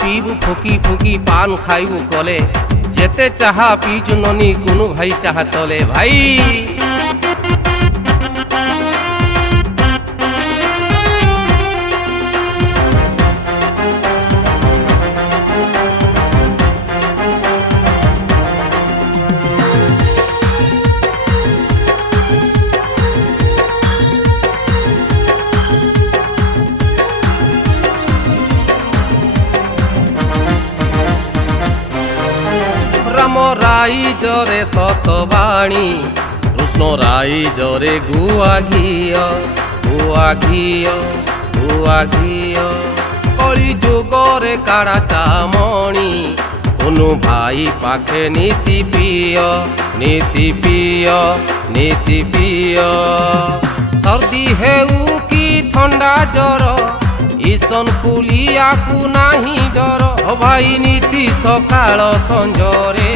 पीबू फुकी फुकी पान खाइबू कले जेते चाहा पीचु ननी कुनु भाई चाहा तले भाई। राम राई जरे सतबाणी कृष्ण राई जरे गुआ घिया गुआ घिया गुआ घिया कली जुगरे काड़ा चामणी कुनु भाई पाखे नीति पिय नीति पिय नीति पिय। सर्दी हेउ कि ठंडा जर ईसन पुलिया को नाही डर भाई नीति सकाळ संजरे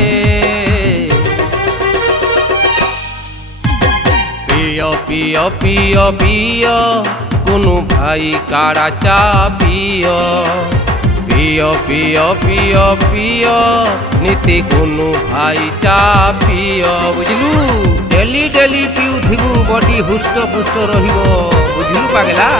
पिय पिय पिय पिय कुनु भाई काड़ा चा पिय पिय पिय पिय पिय नीति कुनु भाई चा पिय बुझलु। डेली डेली पिउथिबु बॉडी हुष्ट पुष्ट रहिबो बुझलु पागला।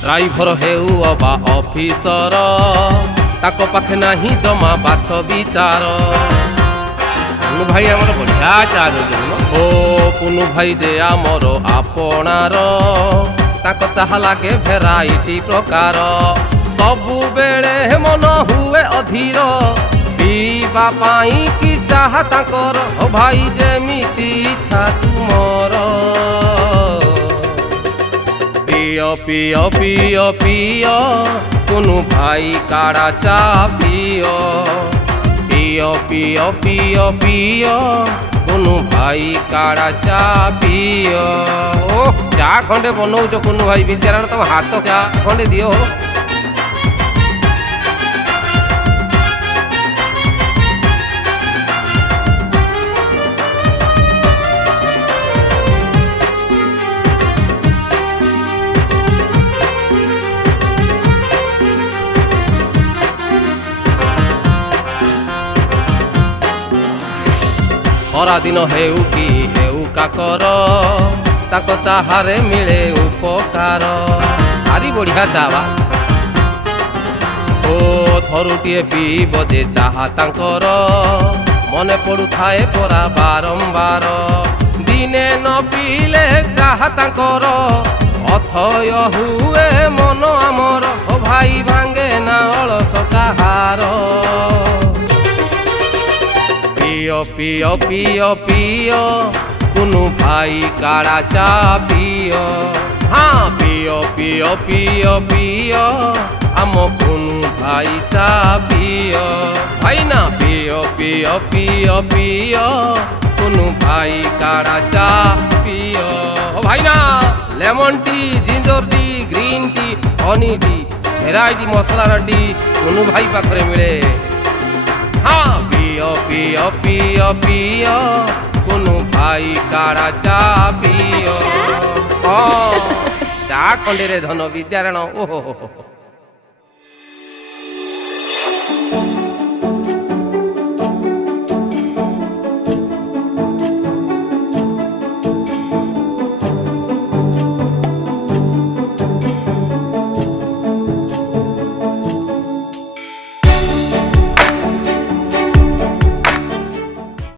ड्राइवर हेउ अबा ऑफिसर ताको पाखे नाही जमा बाछ विचार। कुनु भाई आमर बढ़िया चा दउछन ओ कुनु भाई जे आमर आपणार ताको चाह लागे भेराइटी प्रकार सबु बेले मन हुए अधीर पीबा पाई कि चाह ताकर ओ भाई जेमिति इच्छा तुमर पिय पिय पिय पिय कुनु भाई काड़ा चा पिय पिय पिय पिय पिय कुनु भाई काड़ा चा पिय। ओ चा खंडे बनौच कुनु भाई विचारण तुम हाथ चा खंडे दियो। खरा दिन हेउ कि हेउ काकर ताको चाहारे मिले उपकार भारी बढ़िया चावा ओ थरुटिए पीब जे चाहा तांकर मने पड़ू थाए परा बारंबार दिने न पीले चाहा तांकर अथय हुए मन आमर ओ भाई भांगे ना अलस काहार पिय पिय पिय पिय कुनु भाई काड़ा चा पिय हाँ पिय पिय पिय पिय आम कुनु भाई चा पिय भाई ना पिय पिय पिय पिय कुनु भाई काड़ा चा पिय भाई ना lemon tea ginger tea green tea Honey T variety मसला टी कुनु भाई पाखरे मिले हाँ पिय पिय पिय पिय कुनु भाई काड़ा चा पिय चा खंडे रे धन विद्यारण ओहो।